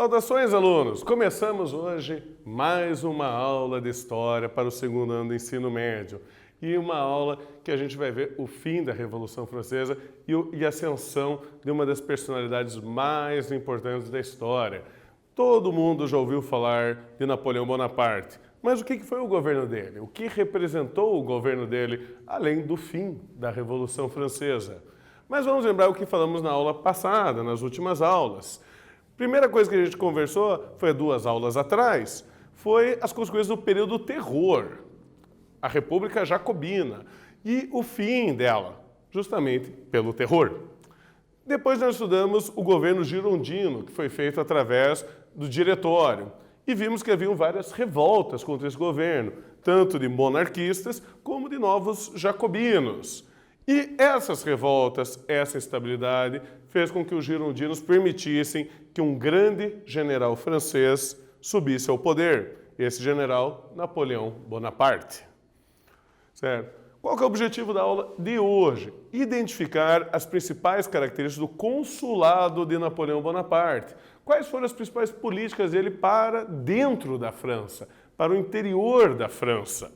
Saudações, alunos! Começamos hoje mais uma aula de História para o segundo ano do ensino médio. E uma aula que a gente vai ver o fim da Revolução Francesa e a ascensão de uma das personalidades mais importantes da história. Todo mundo já ouviu falar de Napoleão Bonaparte, mas o que foi o governo dele? O que representou o governo dele, além do fim da Revolução Francesa? Mas vamos lembrar o que falamos na aula passada, nas últimas aulas. Primeira coisa que a gente conversou, foi 2 aulas atrás, foi as consequências do período do terror, a República Jacobina e o fim dela, justamente pelo terror. Depois nós estudamos o governo girondino, que foi feito através do diretório, e vimos que haviam várias revoltas contra esse governo, tanto de monarquistas como de novos jacobinos. E essas revoltas, essa instabilidade, fez com que os girondinos permitissem que um grande general francês subisse ao poder. Esse general, Napoleão Bonaparte. Certo? Qual que é o objetivo da aula de hoje? Identificar as principais características do consulado de Napoleão Bonaparte. Quais foram as principais políticas dele para dentro da França, para o interior da França?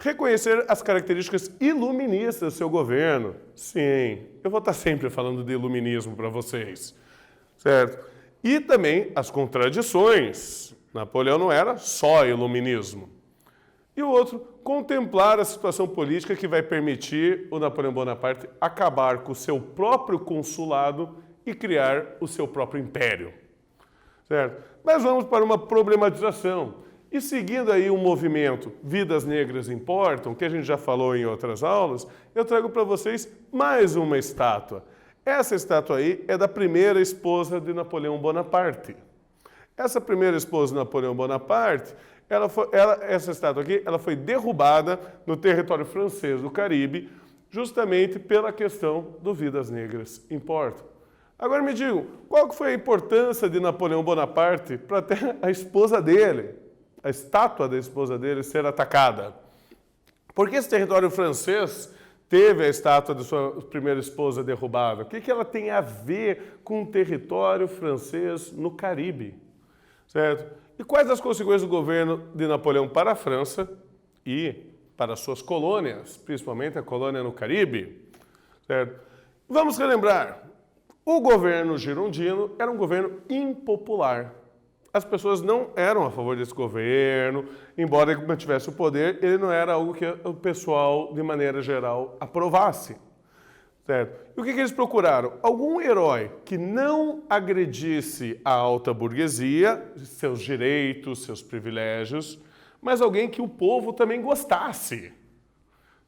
Reconhecer as características iluministas do seu governo. Sim, eu vou estar sempre falando de iluminismo para vocês, certo? E também as contradições. Napoleão não era só iluminismo. E o outro, contemplar a situação política que vai permitir o Napoleão Bonaparte acabar com o seu próprio consulado e criar o seu próprio império, certo? Mas vamos para uma problematização. E seguindo aí o movimento Vidas Negras Importam, que a gente já falou em outras aulas, eu trago para vocês mais uma estátua. Essa estátua aí é da primeira esposa de Napoleão Bonaparte. Essa primeira esposa de Napoleão Bonaparte, essa estátua aqui, ela foi derrubada no território francês do Caribe, justamente pela questão do Vidas Negras Importam. Agora me digam, qual que foi a importância de Napoleão Bonaparte para ter a esposa dele? A estátua da esposa dele ser atacada. Por que esse território francês teve a estátua de sua primeira esposa derrubada? O que ela tem a ver com o território francês no Caribe? Certo? E quais as consequências do governo de Napoleão para a França e para suas colônias, principalmente a colônia no Caribe? Certo? Vamos relembrar, o governo girondino era um governo impopular. As pessoas não eram a favor desse governo, embora ele mantivesse o poder, ele não era algo que o pessoal, de maneira geral, aprovasse. Certo? E o que eles procuraram? Algum herói que não agredisse a alta burguesia, seus direitos, seus privilégios, mas alguém que o povo também gostasse.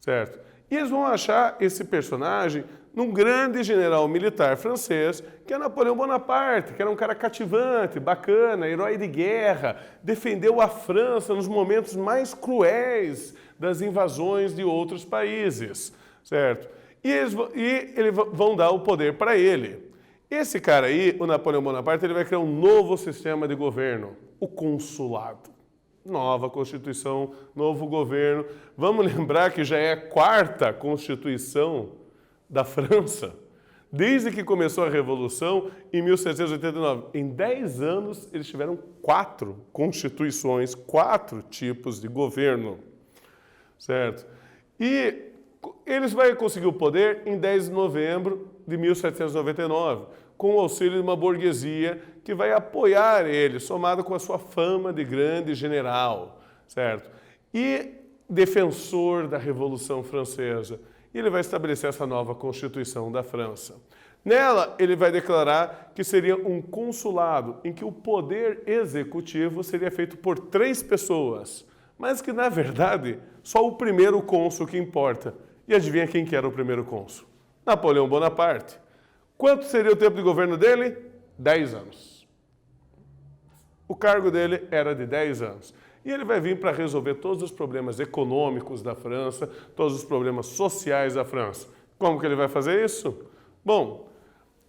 Certo? E eles vão achar esse personagem num grande general militar francês, que é Napoleão Bonaparte, que era um cara cativante, bacana, herói de guerra, defendeu a França nos momentos mais cruéis das invasões de outros países, certo? E eles vão dar o poder para ele. Esse cara aí, o Napoleão Bonaparte, ele vai criar um novo sistema de governo, o consulado. Nova Constituição, novo governo. Vamos lembrar que já é a 4ª Constituição da França, desde que começou a Revolução em 1789. Em 10 anos, eles tiveram 4 constituições, 4 tipos de governo, certo? E eles vão conseguir o poder em 10 de novembro de 1799, com o auxílio de uma burguesia que vai apoiar ele, somado com a sua fama de grande general, certo? E defensor da Revolução Francesa. E ele vai estabelecer essa nova Constituição da França. Nela, ele vai declarar que seria um consulado em que o poder executivo seria feito por 3 pessoas, mas que, na verdade, só o primeiro cônsul que importa. E adivinha quem que era o primeiro cônsul? Napoleão Bonaparte. Quanto seria o tempo de governo dele? 10 anos. O cargo dele era de 10 anos. E ele vai vir para resolver todos os problemas econômicos da França, todos os problemas sociais da França. Como que ele vai fazer isso? Bom,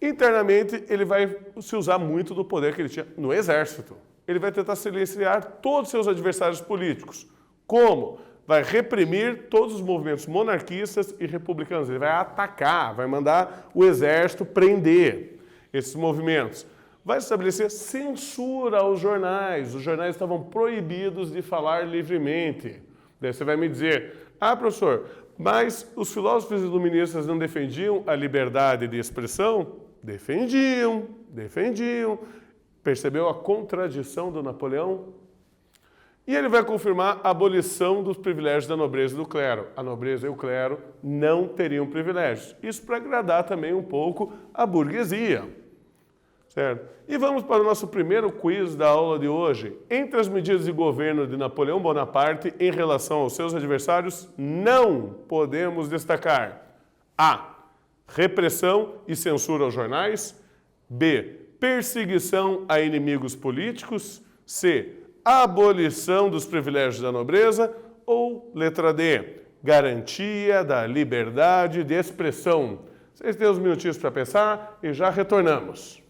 internamente ele vai se usar muito do poder que ele tinha no exército. Ele vai tentar silenciar todos os seus adversários políticos. Como? Vai reprimir todos os movimentos monarquistas e republicanos. Ele vai atacar, vai mandar o exército prender esses movimentos. vai estabelecer censura aos jornais. Os jornais estavam proibidos de falar livremente. Daí você vai me dizer, professor, mas os filósofos iluministas não defendiam a liberdade de expressão? Defendiam. Percebeu a contradição do Napoleão? E ele vai confirmar a abolição dos privilégios da nobreza e do clero. A nobreza e o clero não teriam privilégios. Isso para agradar também um pouco a burguesia. Certo? E vamos para o nosso primeiro quiz da aula de hoje. Entre as medidas de governo de Napoleão Bonaparte em relação aos seus adversários, não podemos destacar A. Repressão e censura aos jornais. B. Perseguição a inimigos políticos. C. Abolição dos privilégios da nobreza. Ou letra D. Garantia da liberdade de expressão. Vocês têm uns minutinhos para pensar e já retornamos.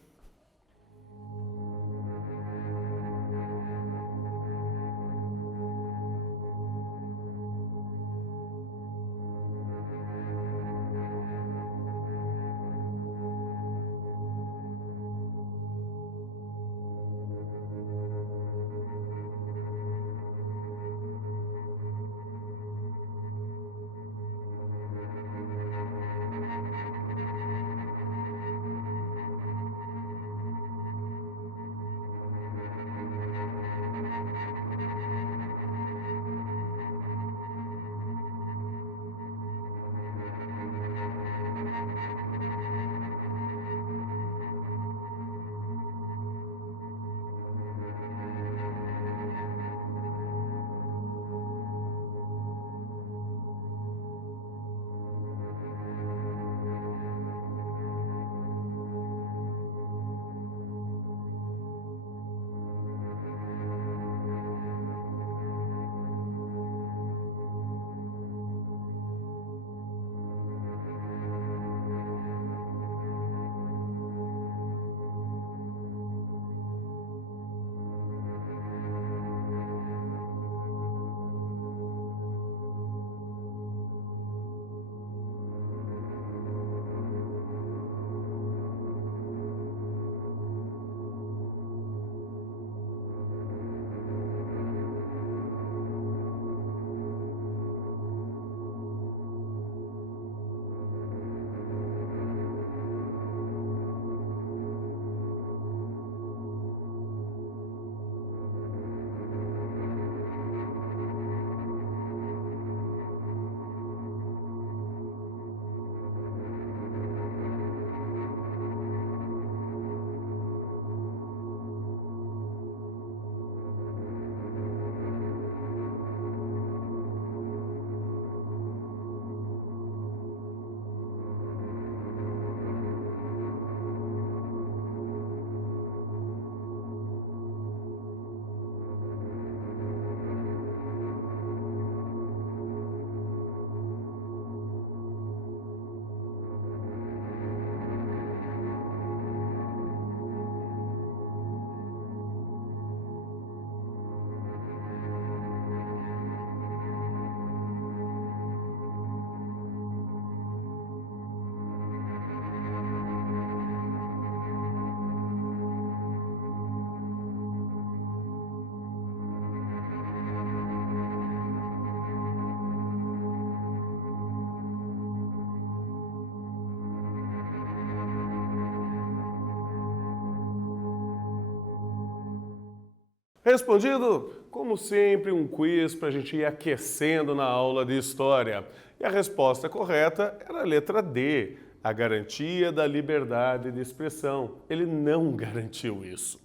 Respondido? Como sempre, um quiz para a gente ir aquecendo na aula de História. E a resposta correta era a letra D, a garantia da liberdade de expressão. Ele não garantiu isso.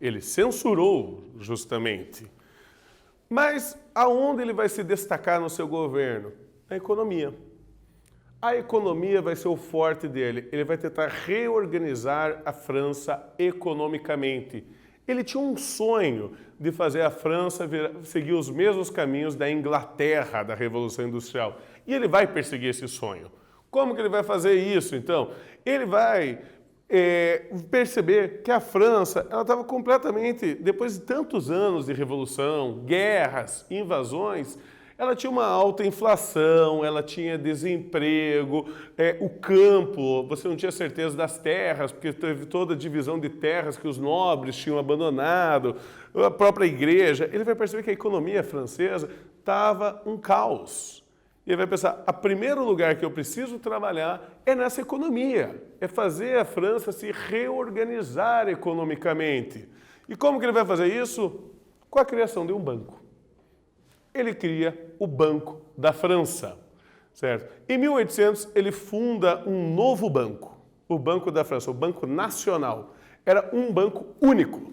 Ele censurou, justamente. Mas aonde ele vai se destacar no seu governo? Na economia. A economia vai ser o forte dele. Ele vai tentar reorganizar a França economicamente. Ele tinha um sonho de fazer a França seguir os mesmos caminhos da Inglaterra, da Revolução Industrial. E ele vai perseguir esse sonho. Como que ele vai fazer isso, então? Ele vai perceber que a França estava completamente, depois de tantos anos de revolução, guerras, invasões, ela tinha uma alta inflação, ela tinha desemprego, o campo, você não tinha certeza das terras, porque teve toda a divisão de terras que os nobres tinham abandonado, a própria igreja. Ele vai perceber que a economia francesa estava um caos. E ele vai pensar, o primeiro lugar que eu preciso trabalhar é nessa economia, é fazer a França se reorganizar economicamente. E como que ele vai fazer isso? Com a criação de um banco. Ele cria o Banco da França, certo? Em 1800, ele funda um novo banco, o Banco da França, o Banco Nacional. Era um banco único,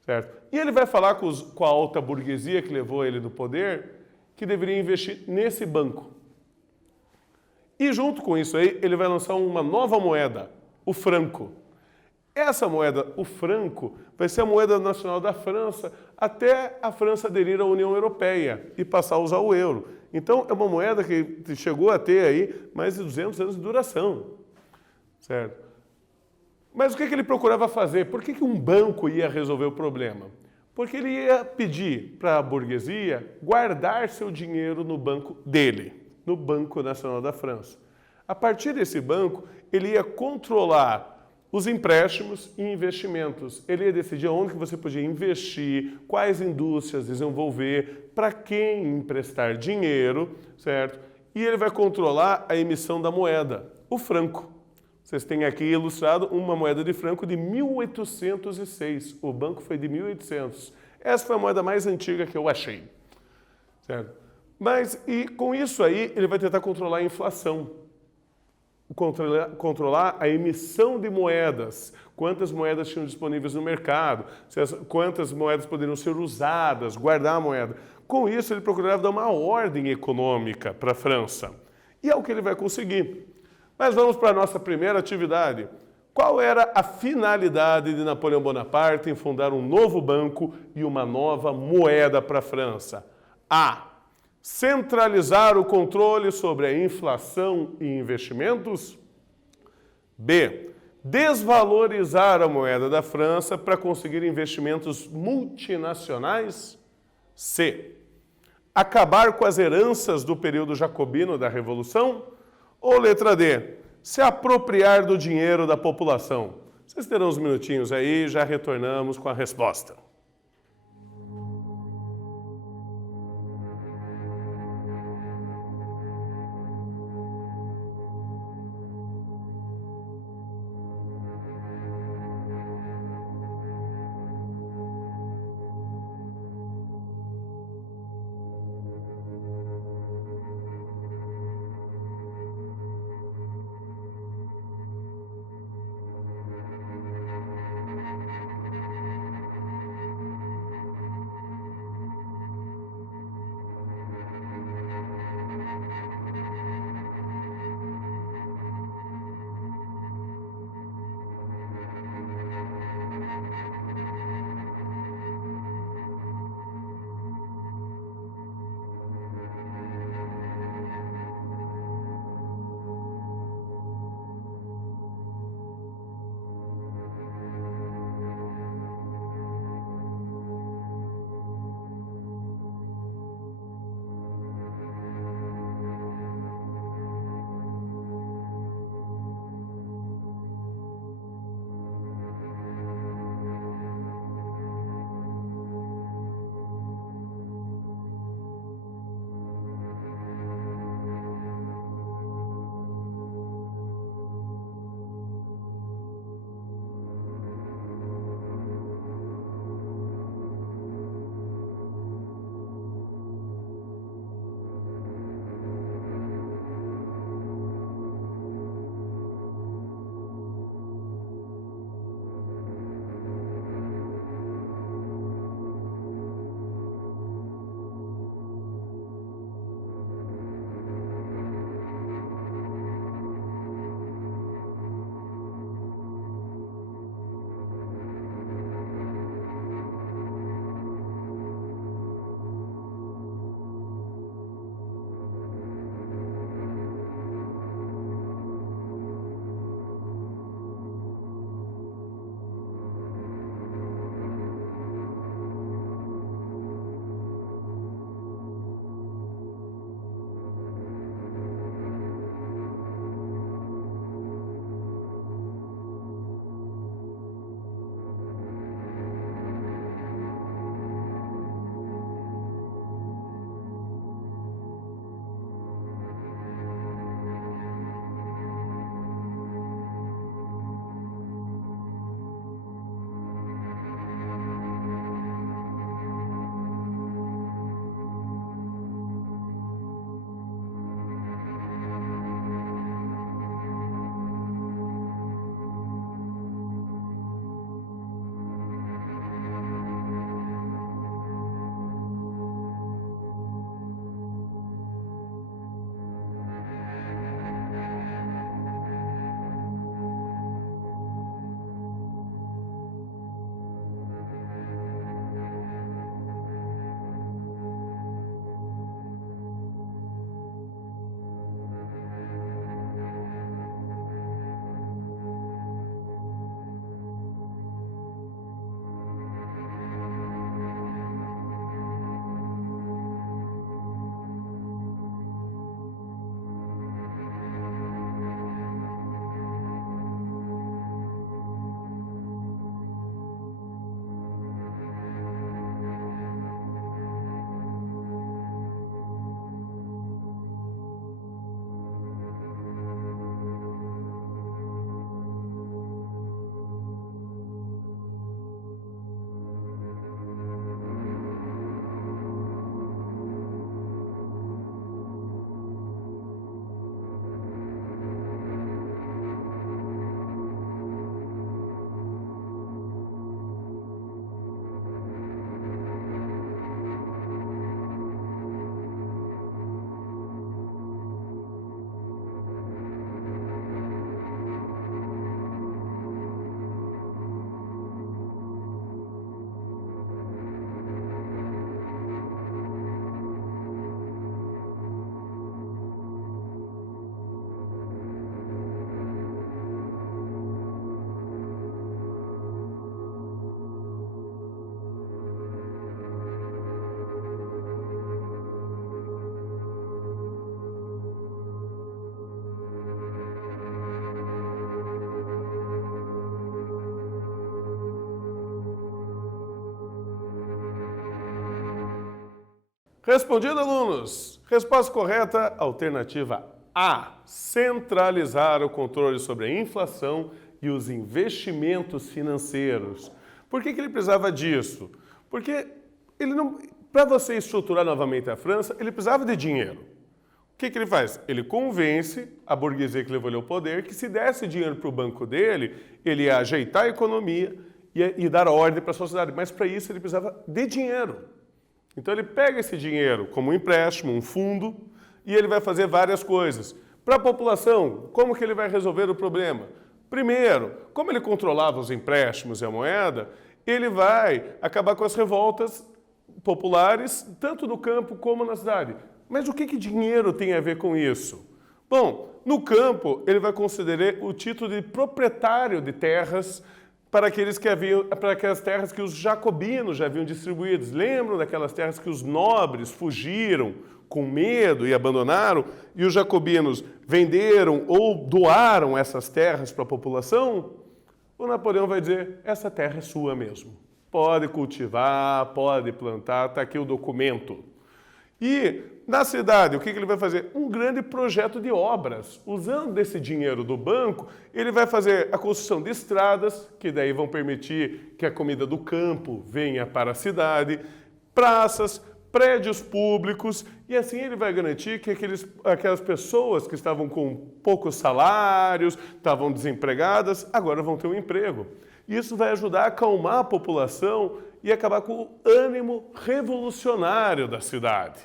certo? E ele vai falar com a alta burguesia que levou ele do poder, que deveria investir nesse banco. E junto com isso aí, ele vai lançar uma nova moeda, o franco. Essa moeda, o franco, vai ser a moeda nacional da França até a França aderir à União Europeia e passar a usar o euro. Então, é uma moeda que chegou a ter aí mais de 200 anos de duração, certo? Mas o que ele procurava fazer? Por que um banco ia resolver o problema? Porque ele ia pedir para a burguesia guardar seu dinheiro no banco dele, no Banco Nacional da França. A partir desse banco, ele ia controlar os empréstimos e investimentos. Ele ia decidir onde que você podia investir, quais indústrias desenvolver, para quem emprestar dinheiro, certo? E ele vai controlar a emissão da moeda, o franco. Vocês têm aqui ilustrado uma moeda de franco de 1806. O banco foi de 1800. Essa foi a moeda mais antiga que eu achei, certo? Mas, e com isso aí, ele vai tentar controlar a inflação. Controlar a emissão de moedas, quantas moedas tinham disponíveis no mercado, quantas moedas poderiam ser usadas, guardar a moeda. Com isso, ele procurava dar uma ordem econômica para a França. E é o que ele vai conseguir. Mas vamos para a nossa primeira atividade. Qual era a finalidade de Napoleão Bonaparte em fundar um novo banco e uma nova moeda para a França? A. Centralizar o controle sobre a inflação e investimentos. B. Desvalorizar a moeda da França para conseguir investimentos multinacionais. C. Acabar com as heranças do período jacobino da Revolução. Ou letra D. Se apropriar do dinheiro da população. Vocês terão uns minutinhos aí, já retornamos com a resposta. Respondido, alunos! Resposta correta, alternativa A. Centralizar o controle sobre a inflação e os investimentos financeiros. Por que ele precisava disso? Porque ele não, para você estruturar novamente a França, ele precisava de dinheiro. O que ele faz? Ele convence a burguesia que levou ele ao poder que se desse dinheiro para o banco dele, ele ia ajeitar a economia e dar ordem para a sociedade. Mas para isso ele precisava de dinheiro. Então ele pega esse dinheiro como um empréstimo, um fundo, e ele vai fazer várias coisas. Para a população, como que ele vai resolver o problema? Primeiro, como ele controlava os empréstimos e a moeda, ele vai acabar com as revoltas populares, tanto no campo como na cidade. Mas o que dinheiro tem a ver com isso? Bom, no campo, ele vai conceder o título de proprietário de terras para aquelas terras que os jacobinos já haviam distribuídas. Lembram daquelas terras que os nobres fugiram com medo e abandonaram, e os jacobinos venderam ou doaram essas terras para a população? O Napoleão vai dizer, essa terra é sua mesmo. Pode cultivar, pode plantar, está aqui o documento. E na cidade, o que ele vai fazer? Um grande projeto de obras. Usando desse dinheiro do banco, ele vai fazer a construção de estradas, que daí vão permitir que a comida do campo venha para a cidade, praças, prédios públicos, e assim ele vai garantir que aquelas pessoas que estavam com poucos salários, estavam desempregadas, agora vão ter um emprego. Isso vai ajudar a acalmar a população e acabar com o ânimo revolucionário da cidade.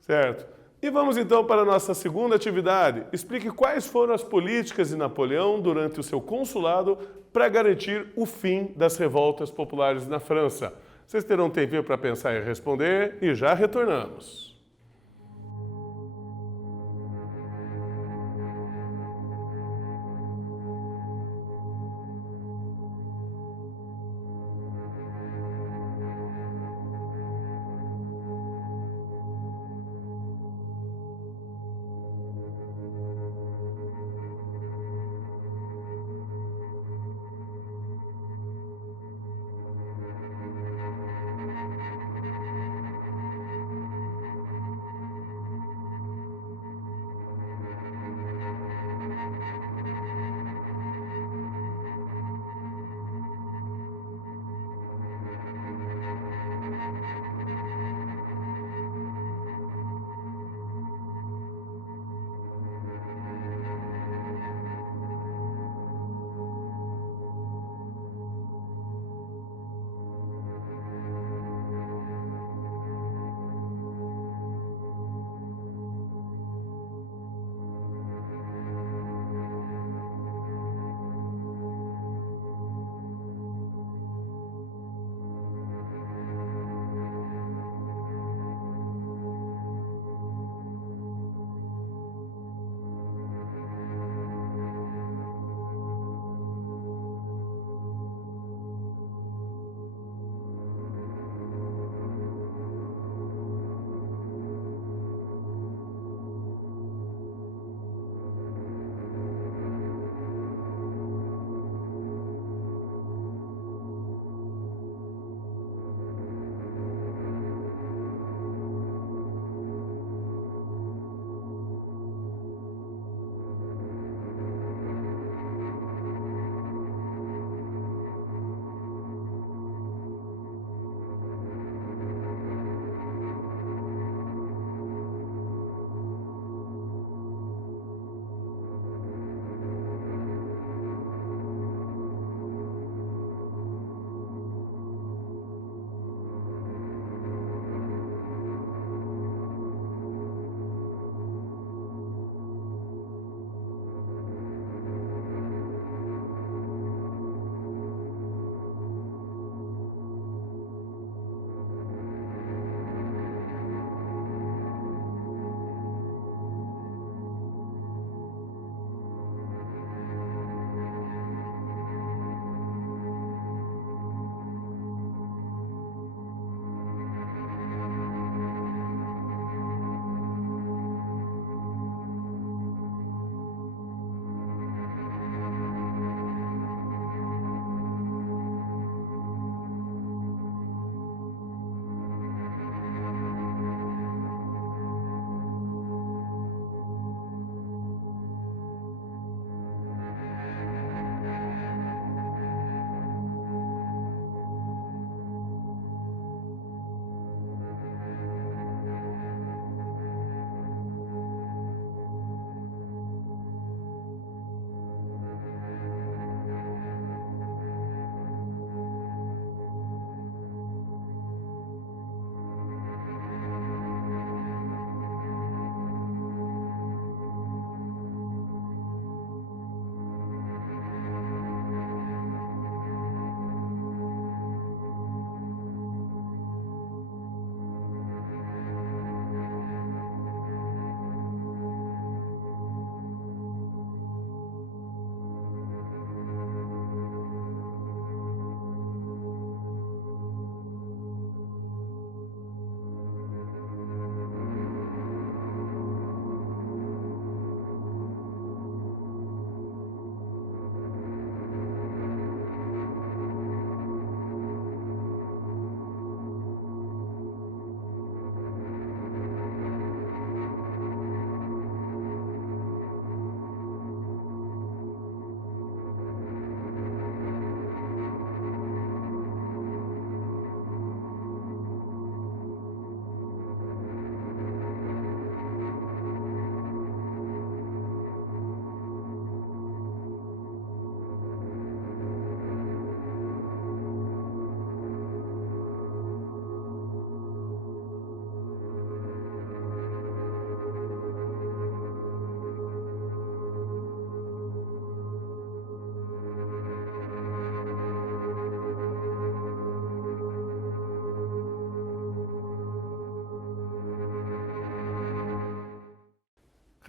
Certo? E vamos então para a nossa segunda atividade. Explique quais foram as políticas de Napoleão durante o seu consulado para garantir o fim das revoltas populares na França. Vocês terão um tempinho para pensar e responder e já retornamos.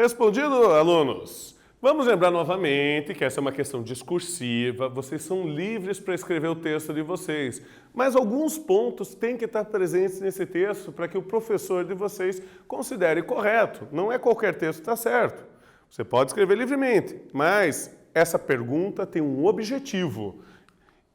Respondido, alunos? Vamos lembrar novamente que essa é uma questão discursiva, vocês são livres para escrever o texto de vocês, mas alguns pontos têm que estar presentes nesse texto para que o professor de vocês considere correto. Não é qualquer texto que está certo. Você pode escrever livremente, mas essa pergunta tem um objetivo.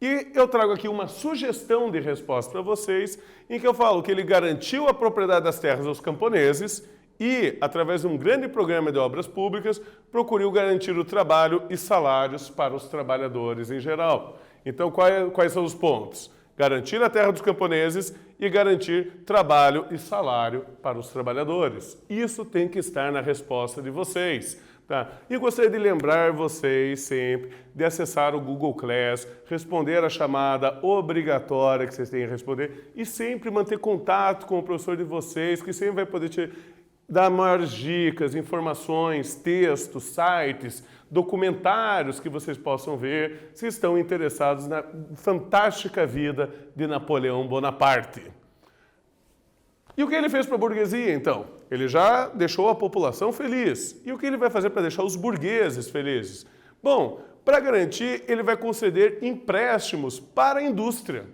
E eu trago aqui uma sugestão de resposta para vocês, em que eu falo que ele garantiu a propriedade das terras aos camponeses e, através de um grande programa de obras públicas, procurou garantir o trabalho e salários para os trabalhadores em geral. Então, quais são os pontos? Garantir a terra dos camponeses e garantir trabalho e salário para os trabalhadores. Isso tem que estar na resposta de vocês. Tá? E gostaria de lembrar vocês sempre de acessar o Google Class, responder a chamada obrigatória que vocês têm que responder e sempre manter contato com o professor de vocês, que sempre vai poder te dar maiores dicas, informações, textos, sites, documentários que vocês possam ver se estão interessados na fantástica vida de Napoleão Bonaparte. E o que ele fez para a burguesia, então? Ele já deixou a população feliz. E o que ele vai fazer para deixar os burgueses felizes? Bom, para garantir, ele vai conceder empréstimos para a indústria.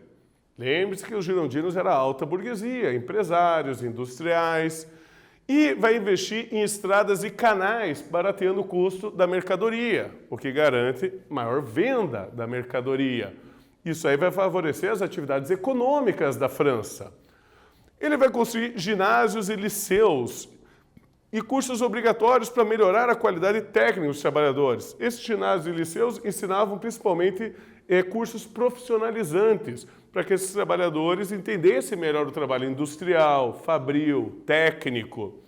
Lembre-se que os girondinos eram a alta burguesia, empresários, industriais. E vai investir em estradas e canais, barateando o custo da mercadoria, o que garante maior venda da mercadoria. Isso aí vai favorecer as atividades econômicas da França. Ele vai construir ginásios e liceus e cursos obrigatórios para melhorar a qualidade técnica dos trabalhadores. Esses ginásios e liceus ensinavam principalmente cursos profissionalizantes, para que esses trabalhadores entendessem melhor o trabalho industrial, fabril, técnico.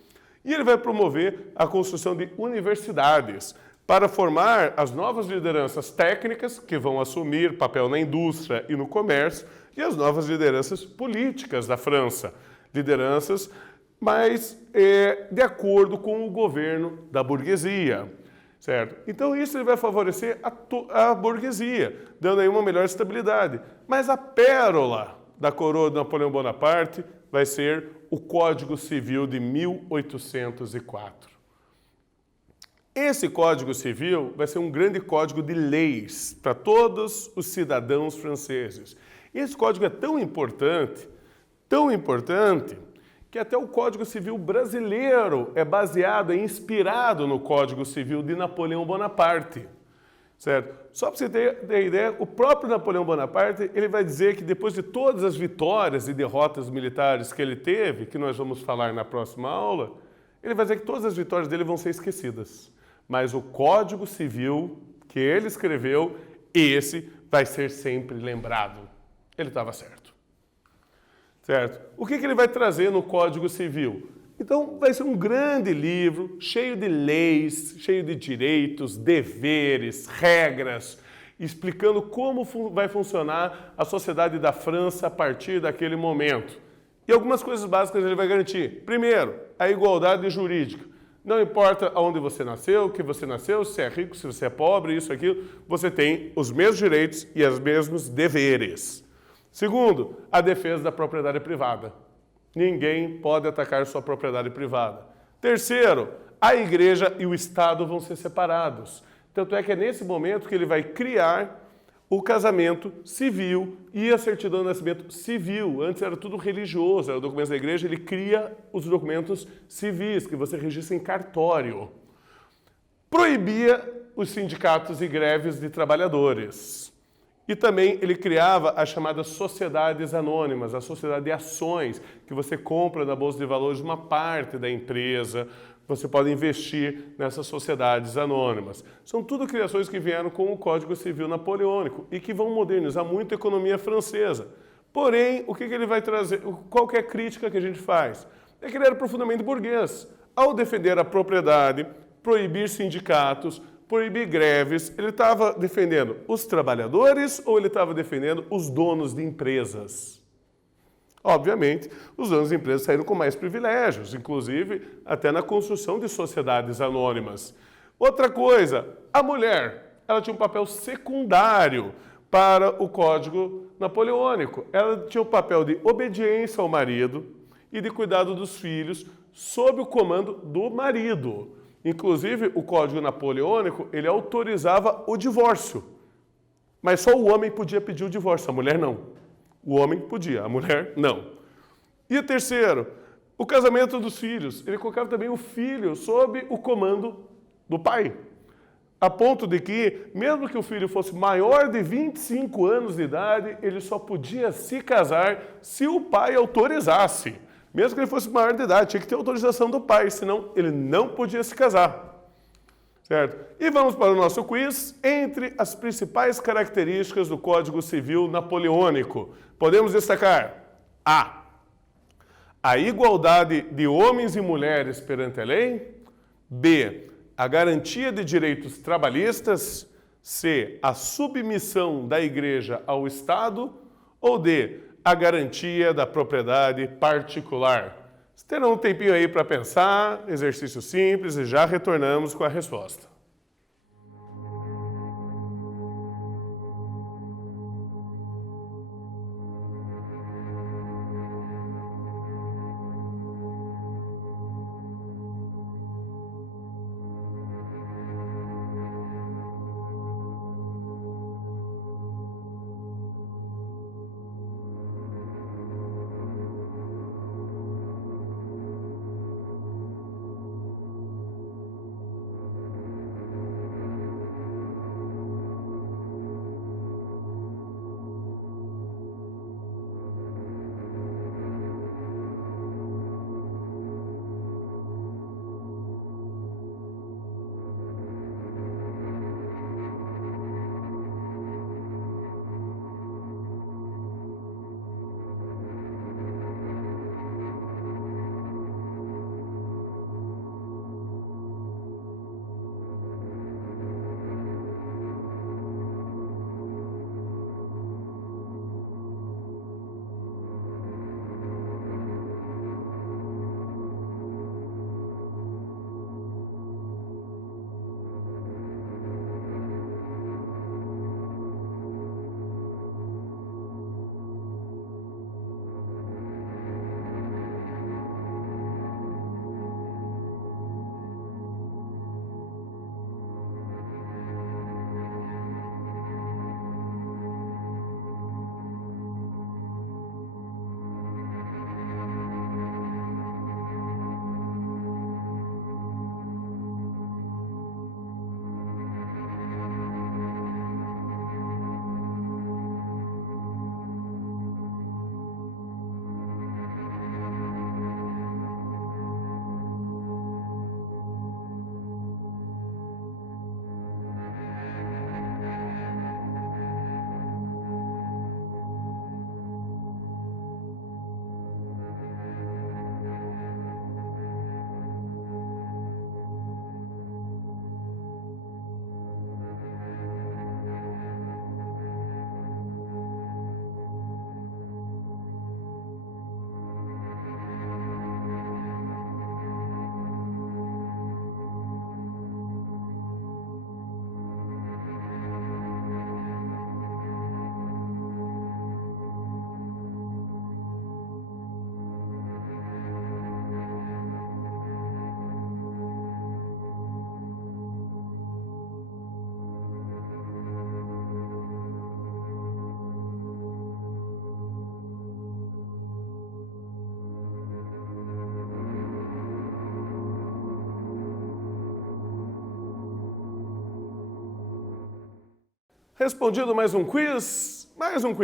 E ele vai promover a construção de universidades para formar as novas lideranças técnicas que vão assumir papel na indústria e no comércio e as novas lideranças políticas da França. Lideranças mais de acordo com o governo da burguesia. Certo? Então isso ele vai favorecer a burguesia, dando aí uma melhor estabilidade. Mas a pérola da coroa de Napoleão Bonaparte vai ser o Código Civil de 1804. Esse Código Civil vai ser um grande código de leis para todos os cidadãos franceses. Esse código é tão importante, que até o Código Civil brasileiro é baseado, é inspirado no Código Civil de Napoleão Bonaparte, certo? Só para você ter ideia, o próprio Napoleão Bonaparte, ele vai dizer que depois de todas as vitórias e derrotas militares que ele teve, que nós vamos falar na próxima aula, ele vai dizer que todas as vitórias dele vão ser esquecidas. Mas o Código Civil que ele escreveu, esse vai ser sempre lembrado. Ele estava certo. Certo? O que ele vai trazer no Código Civil? Então, vai ser um grande livro, cheio de leis, cheio de direitos, deveres, regras, explicando como vai funcionar a sociedade da França a partir daquele momento. E algumas coisas básicas ele vai garantir. Primeiro, a igualdade jurídica. Não importa onde você nasceu, que você nasceu, se é rico, se você é pobre, isso, aquilo, você tem os mesmos direitos e os mesmos deveres. Segundo, a defesa da propriedade privada. Ninguém pode atacar sua propriedade privada. Terceiro, a igreja e o Estado vão ser separados. Tanto é que é nesse momento que ele vai criar o casamento civil e a certidão de nascimento civil. Antes era tudo religioso, era o documento da igreja, ele cria os documentos civis, que você registra em cartório. Proibia os sindicatos e greves de trabalhadores. E também ele criava as chamadas sociedades anônimas, a sociedade de ações, que você compra na Bolsa de Valores uma parte da empresa, você pode investir nessas sociedades anônimas. São tudo criações que vieram com o Código Civil Napoleônico e que vão modernizar muito a economia francesa. Porém, o que ele vai trazer? Qual que é a crítica que a gente faz? É que ele era profundamente burguês. Ao defender a propriedade, proibir sindicatos, proibir greves, ele estava defendendo os trabalhadores ou ele estava defendendo os donos de empresas? Obviamente, os donos de empresas saíram com mais privilégios, inclusive até na construção de sociedades anônimas. Outra coisa, a mulher, ela tinha um papel secundário para o Código Napoleônico. Ela tinha o papel de obediência ao marido e de cuidado dos filhos sob o comando do marido. Inclusive, o Código Napoleônico, ele autorizava o divórcio. Mas só o homem podia pedir o divórcio, a mulher não. O homem podia, a mulher não. E o terceiro, o casamento dos filhos. Ele colocava também o filho sob o comando do pai. A ponto de que, mesmo que o filho fosse maior de 25 anos de idade, ele só podia se casar se o pai autorizasse. Mesmo que ele fosse maior de idade, tinha que ter autorização do pai, senão ele não podia se casar. Certo? E vamos para o nosso quiz. Entre as principais características do Código Civil Napoleônico, podemos destacar a igualdade de homens e mulheres perante a lei. B, a garantia de direitos trabalhistas. C, a submissão da Igreja ao Estado. Ou D, a garantia da propriedade particular. Vocês terão um tempinho aí para pensar, exercício simples, e já retornamos com a resposta. Respondido mais um quiz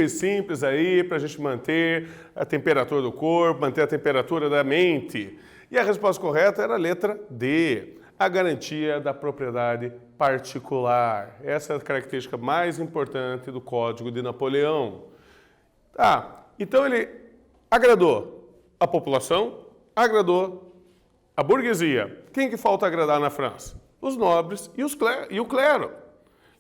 simples aí para a gente manter a temperatura do corpo, manter a temperatura da mente. E a resposta correta era a letra D, a garantia da propriedade particular. Essa é a característica mais importante do Código de Napoleão. Então ele agradou a população, agradou a burguesia. Quem que falta agradar na França? Os nobres e o clero.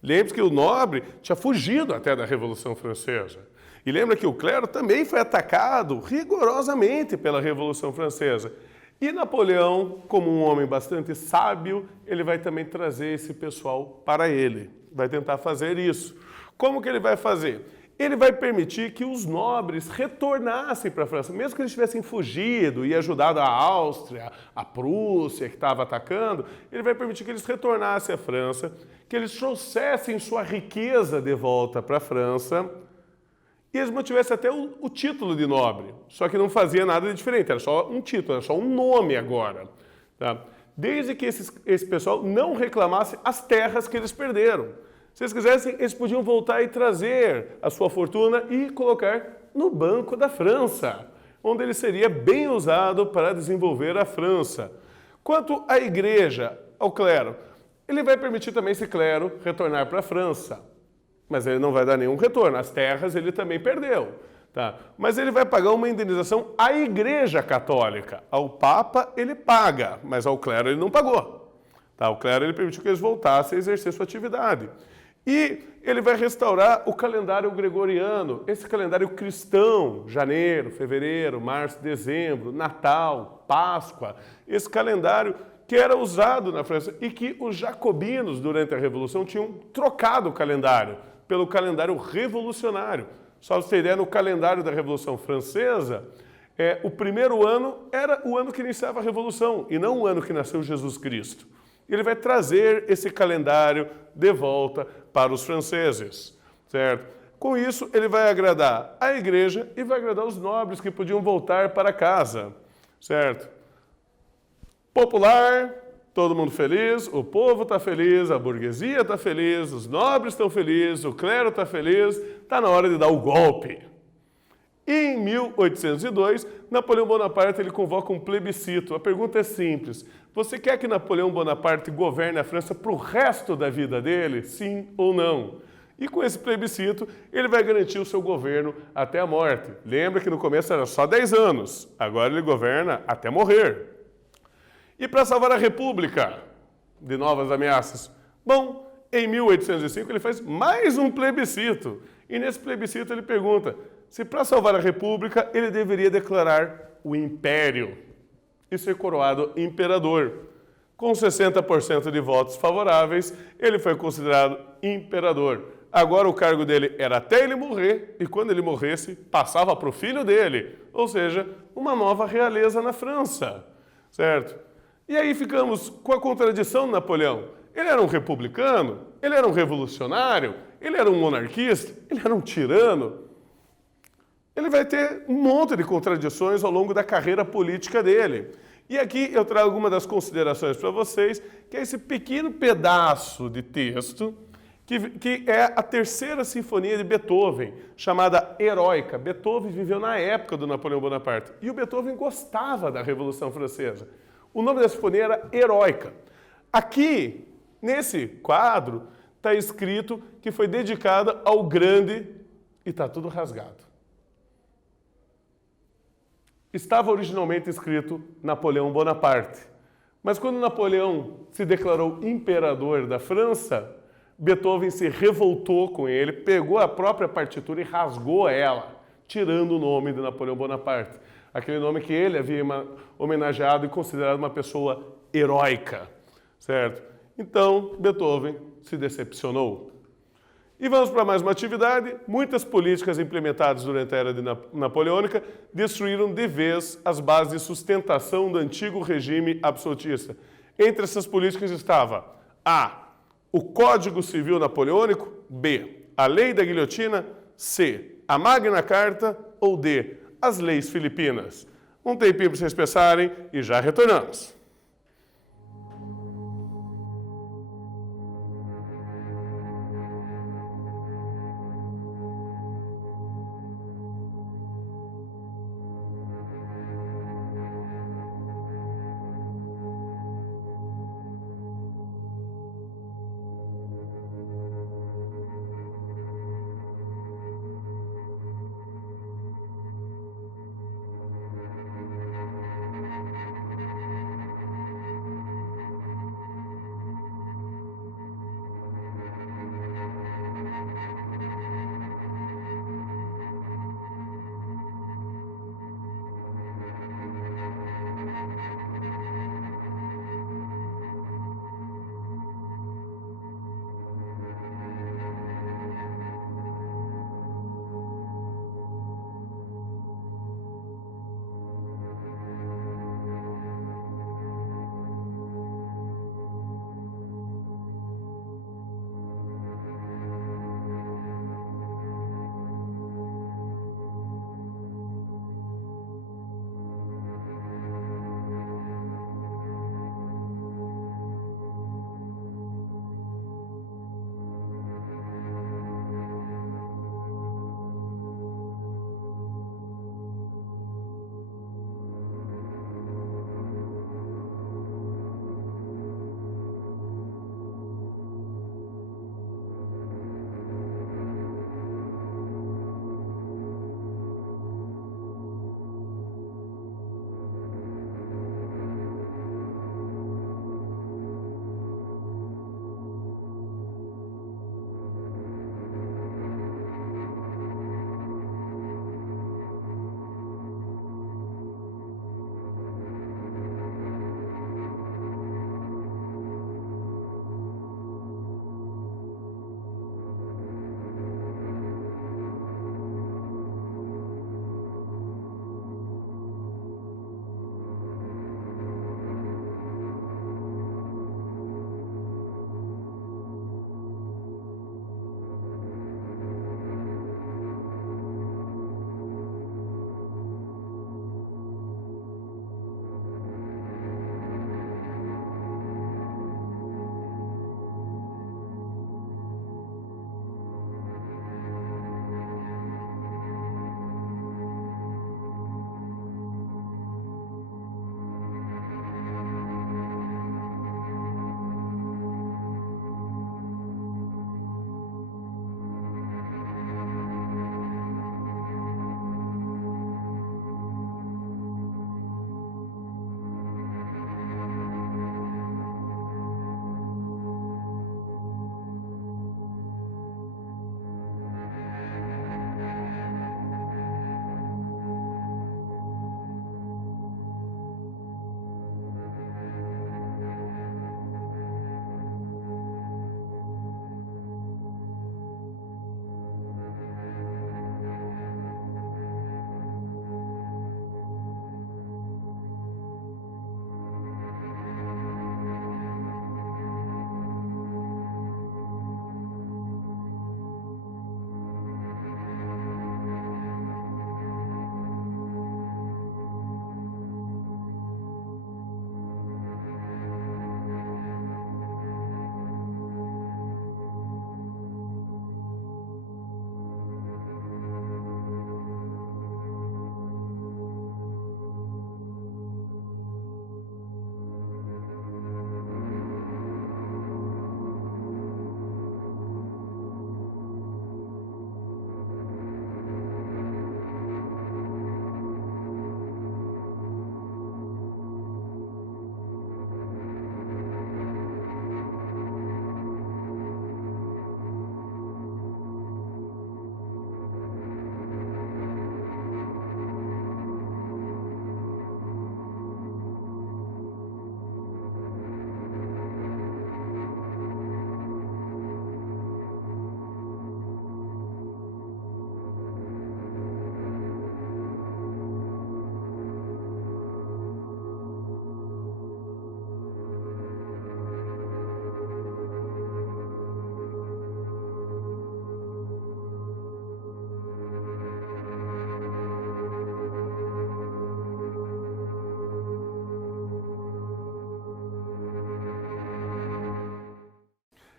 Lembre-se que o nobre tinha fugido até da Revolução Francesa. E lembra que o clero também foi atacado rigorosamente pela Revolução Francesa. E Napoleão, como um homem bastante sábio, ele vai também trazer esse pessoal para ele. Vai tentar fazer isso. Como que ele vai fazer? ele vai permitir que os nobres retornassem para a França, mesmo que eles tivessem fugido e ajudado a Áustria, a Prússia, que estava atacando, ele vai permitir que eles retornassem à França, que eles trouxessem sua riqueza de volta para a França, e eles mantivessem até o título de nobre, só que não fazia nada de diferente, era só um título, era só um nome agora. Tá? Desde que esse pessoal não reclamasse as terras que eles perderam. Se eles quisessem, eles podiam voltar e trazer a sua fortuna e colocar no Banco da França, onde ele seria bem usado para desenvolver a França. Quanto à igreja, ao clero, ele vai permitir também esse clero retornar para a França, mas ele não vai dar nenhum retorno. As terras ele também perdeu. Tá? Mas ele vai pagar uma indenização à Igreja Católica. Ao Papa ele paga, mas ao clero ele não pagou. Tá? O clero ele permitiu que eles voltassem a exercer sua atividade. E ele vai restaurar o calendário gregoriano, esse calendário cristão, janeiro, fevereiro, março, dezembro, Natal, Páscoa, esse calendário que era usado na França e que os jacobinos, durante a Revolução, tinham trocado o calendário pelo calendário revolucionário. Só para você ter ideia, no calendário da Revolução Francesa, o primeiro ano era o ano que iniciava a Revolução e não o ano que nasceu Jesus Cristo. Ele vai trazer esse calendário de volta para os franceses, certo? Com isso, ele vai agradar a igreja e vai agradar os nobres que podiam voltar para casa, certo? Popular, todo mundo feliz, o povo está feliz, a burguesia está feliz, os nobres estão felizes, o clero está feliz, está na hora de dar o golpe. E em 1802, Napoleão Bonaparte ele convoca um plebiscito. A pergunta é simples. Você quer que Napoleão Bonaparte governe a França para o resto da vida dele? Sim ou não? E com esse plebiscito, ele vai garantir o seu governo até a morte. Lembra que no começo era só 10 anos, agora ele governa até morrer. E para salvar a República de novas ameaças? Bom, em 1805 ele faz mais um plebiscito. E nesse plebiscito ele pergunta se para salvar a República ele deveria declarar o Império e ser coroado imperador. Com 60% de votos favoráveis, ele foi considerado imperador. Agora o cargo dele era até ele morrer, e quando ele morresse, passava para o filho dele, ou seja, uma nova realeza na França, certo? E aí ficamos com a contradição de Napoleão. Ele era um republicano, ele era um revolucionário, ele era um monarquista, ele era um tirano. Ele vai ter um monte de contradições ao longo da carreira política dele. E aqui eu trago algumas das considerações para vocês, que é esse pequeno pedaço de texto, que é a terceira sinfonia de Beethoven, chamada Heróica. Beethoven viveu na época do Napoleão Bonaparte, e o Beethoven gostava da Revolução Francesa. O nome da sinfonia era Heróica. Aqui, nesse quadro, está escrito que foi dedicada ao grande, e está tudo rasgado. Estava originalmente escrito Napoleão Bonaparte, mas quando Napoleão se declarou imperador da França, Beethoven se revoltou com ele, pegou a própria partitura e rasgou ela, tirando o nome de Napoleão Bonaparte, aquele nome que ele havia homenageado e considerado uma pessoa heróica, certo? Então, Beethoven se decepcionou. E vamos para mais uma atividade. Muitas políticas implementadas durante a era napoleônica destruíram de vez as bases de sustentação do antigo regime absolutista. Entre essas políticas estava A. O Código Civil Napoleônico, B. A Lei da Guilhotina, C. A Magna Carta ou D. As Leis Filipinas. Um tempinho para vocês pensarem e já retornamos.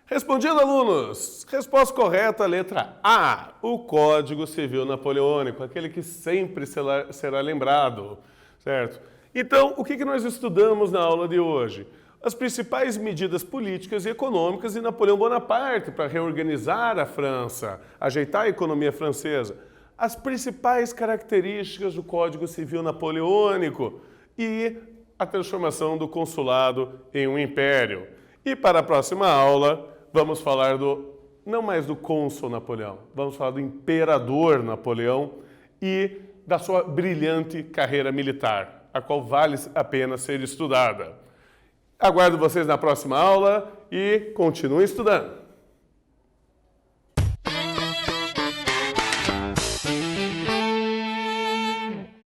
Respondido, alunos! Resposta correta, letra A. O Código Civil Napoleônico, aquele que sempre será lembrado, certo? Então, o que nós estudamos na aula de hoje? As principais medidas políticas e econômicas de Napoleão Bonaparte para reorganizar a França, ajeitar a economia francesa. As principais características do Código Civil Napoleônico e a transformação do consulado em um império. E para a próxima aula, vamos falar não mais do cônsul Napoleão, vamos falar do imperador Napoleão e da sua brilhante carreira militar, a qual vale a pena ser estudada. Aguardo vocês na próxima aula e continuem estudando.